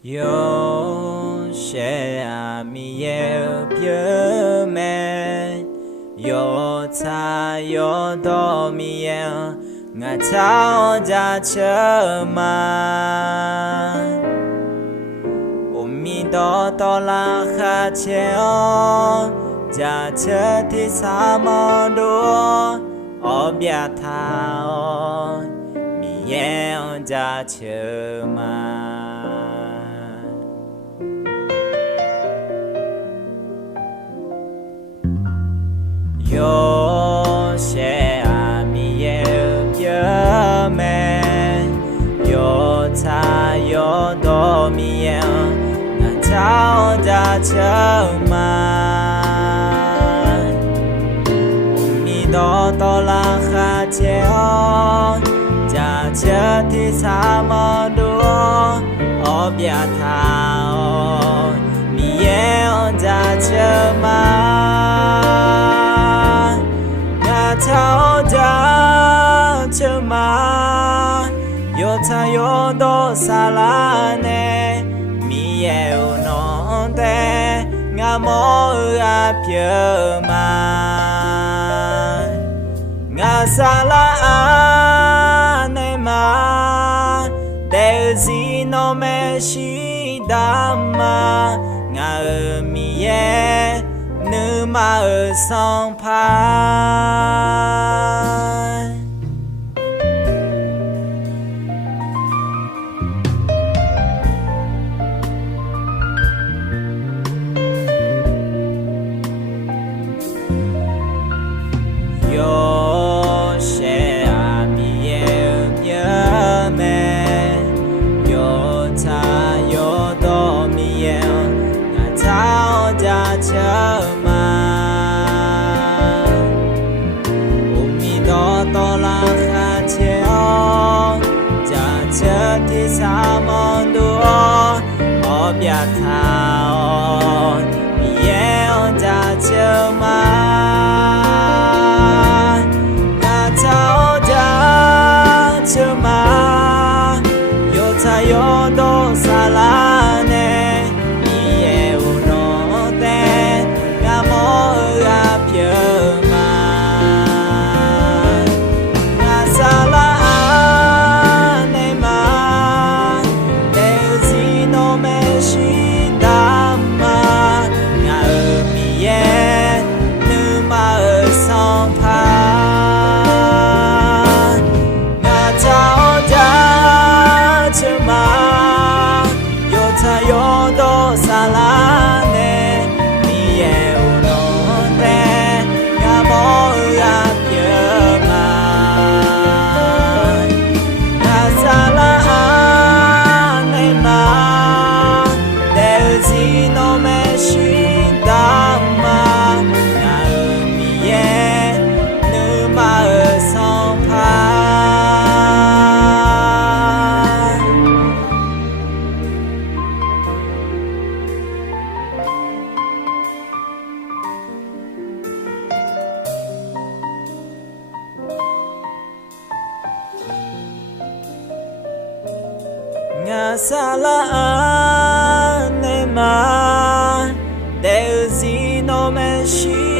Yo share me ye me yo ta yo do mi ye nga chao ja chama mi do la kha che o ja che thi sa mo do o bia tha o mi ye o ja chama yo share mi ye me yo ta yo do mi ye nga chao ja chama mi do la kha che o ja che thi sa mo do o bia tha o mi ye o ja chama chao ja chama yo ta yo do sala ne mi ye no te nga mo a pye ma nga sala ne ma de zi no me shi da ma nga mi ye nữ ma ở song pa yo share mi ye me yo ta yo do mi ye nga chao ja chama la kha che o ja che thi sa mo do o bia tha o mi ye o ja chama nga chao ja chama yo ta yo do sa la ne mi ye o no te nga mo a pye yo do sala ne mi ye uno te nga mo a pye ma nga sala ne ma de zi no me shi da ma nga mi ye nu ma song pa nga sala ne ma de zi no me shi